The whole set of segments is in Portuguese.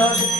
Dios.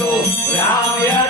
Pra minha